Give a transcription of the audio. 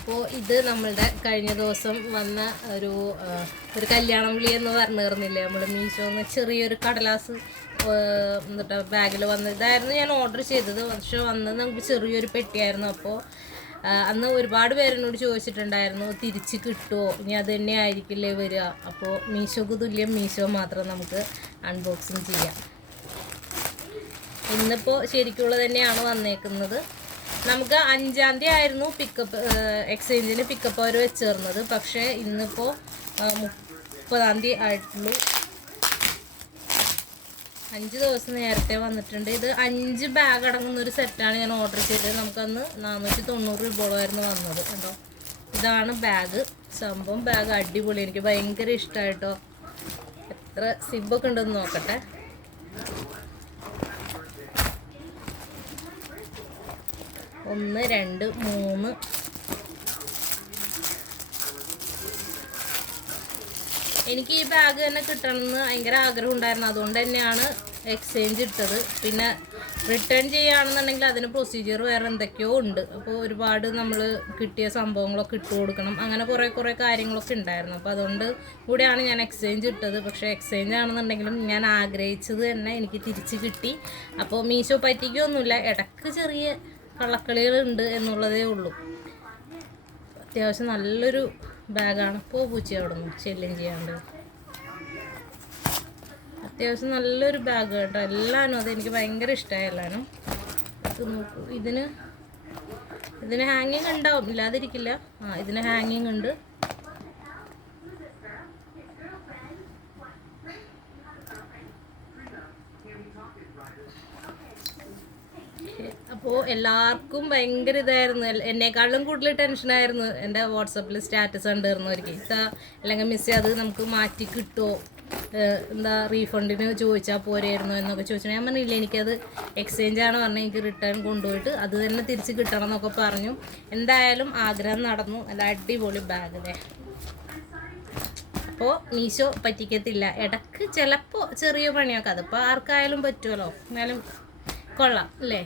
അപ്പോൾ ഇത് നമ്മളുടെ കഴിഞ്ഞ ദിവസം വന്ന ഒരു കല്യാണം വിളി എന്ന് പറഞ്ഞിരുന്നില്ലേ നമ്മൾ മീഷോന്ന് ചെറിയൊരു കടലാസ് എന്നിട്ട് ബാഗിൽ വന്നത് ഇതായിരുന്നു ഞാൻ ഓർഡർ ചെയ്തത്. പക്ഷെ വന്നത് നമുക്ക് ചെറിയൊരു പെട്ടിയായിരുന്നു. അപ്പോൾ അന്ന് ഒരുപാട് പേരെന്നോട് ചോദിച്ചിട്ടുണ്ടായിരുന്നു തിരിച്ച് കിട്ടുമോ, ഇനി അത് തന്നെ ആയിരിക്കില്ലേ വരിക. അപ്പോൾ മീഷോക്ക് തുല്യം മീഷോ മാത്രം നമുക്ക് അൺബോക്സിങ് ചെയ്യാം. ഇന്നിപ്പോൾ ശരിക്കുള്ളത് തന്നെയാണ് വന്നേക്കുന്നത്. നമുക്ക് 5-ാം തീയതി ആയിരുന്നു എക്സ്ചേഞ്ചിന് പിക്കപ്പ് അവർ വെച്ചേർന്നത്. പക്ഷേ ഇന്നിപ്പോൾ 30-ാം തീയതി ആയിട്ടുള്ളൂ. 5 ദിവസം നേരത്തെ വന്നിട്ടുണ്ട്. ഇത് 5 ബാഗ് അടങ്ങുന്നൊരു സെറ്റാണ് ഞാൻ ഓർഡർ ചെയ്തത്. നമുക്കന്ന് 490 രൂപയോളമായിരുന്നു വന്നത് കേട്ടോ. ഇതാണ് ബാഗ്. സംഭവം ബാഗ് അടിപൊളി, എനിക്ക് ഭയങ്കര ഇഷ്ടമായിട്ടോ. എത്ര സിബൊക്കെ ഉണ്ടെന്ന് നോക്കട്ടെ. 1 2 3 എനിക്ക് ഈ ബാഗ് തന്നെ കിട്ടണമെന്ന് ഭയങ്കര ആഗ്രഹം ഉണ്ടായിരുന്നു. അതുകൊണ്ട് തന്നെയാണ് എക്സ്ചേഞ്ച് ഇട്ടത്. പിന്നെ റിട്ടേൺ ചെയ്യുകയാണെന്നുണ്ടെങ്കിൽ അതിന് പ്രൊസീജിയർ വേറെ എന്തൊക്കെയോ ഉണ്ട്. അപ്പോൾ ഒരുപാട് നമ്മൾ കിട്ടിയ സംഭവങ്ങളൊക്കെ ഇട്ട് കൊടുക്കണം, അങ്ങനെ കുറേ കാര്യങ്ങളൊക്കെ ഉണ്ടായിരുന്നു. അപ്പോൾ അതുകൊണ്ട് കൂടെയാണ് ഞാൻ എക്സ്ചേഞ്ച് ഇട്ടത്. പക്ഷേ എക്സ്ചേഞ്ച് ആണെന്നുണ്ടെങ്കിലും ഞാൻ ആഗ്രഹിച്ചത് തന്നെ എനിക്ക് തിരിച്ച് കിട്ടി. അപ്പോൾ മീഷോ പറ്റിക്കൊന്നുമില്ല, ഇടയ്ക്ക് ചെറിയ കള്ളക്കളികളുണ്ട് എന്നുള്ളതേ ഉള്ളൂ. അത്യാവശ്യം നല്ലൊരു ബാഗാണ്. പൂച്ചി അവിടെ നിന്ന് ശല്യം ചെയ്യാണ്ട്. അത്യാവശ്യം നല്ലൊരു ബാഗ് കേട്ടോ. എല്ലാവരും അതെനിക്ക് ഭയങ്കര ഇഷ്ടമായി. എല്ലാവരും ഇത് നോക്കൂ. ഇതിന് ഹാങ്ങിങ് ഉണ്ടാവും, ഇല്ലാതിരിക്കില്ല. ഇതിന് ഹാങ്ങിങ് ഉണ്ട്. അപ്പോൾ എല്ലാവർക്കും ഭയങ്കര ഇതായിരുന്നു. എന്നെക്കാളും കൂടുതൽ ടെൻഷനായിരുന്നു എൻ്റെ വാട്സപ്പിൽ സ്റ്റാറ്റസ് കണ്ടിരുന്നവർക്ക്. അല്ലെങ്കിൽ മിസ് അത് നമുക്ക് മാറ്റി കിട്ടുമോ, എന്താ റീഫണ്ടിന് ചോദിച്ചാൽ പോരായിരുന്നു എന്നൊക്കെ ചോദിച്ചാൽ ഞാൻ പറഞ്ഞില്ല, എനിക്കത് എക്സ്ചേഞ്ച് ആണ് പറഞ്ഞാൽ എനിക്ക് റിട്ടേൺ കൊണ്ടുപോയിട്ട് അത് തന്നെ തിരിച്ച് കിട്ടണം എന്നൊക്കെ പറഞ്ഞു. എന്തായാലും ആഗ്രഹം നടന്നു. നല്ല അടിപൊളി ബാഗ്. അപ്പോൾ മീഷോ പറ്റിക്കത്തില്ല. ഇടയ്ക്ക് ചിലപ്പോൾ ചെറിയ പണിയൊക്കെ, അതിപ്പോൾ ആർക്കായാലും പറ്റുമല്ലോ. എന്നാലും കൊള്ളാം അല്ലേ?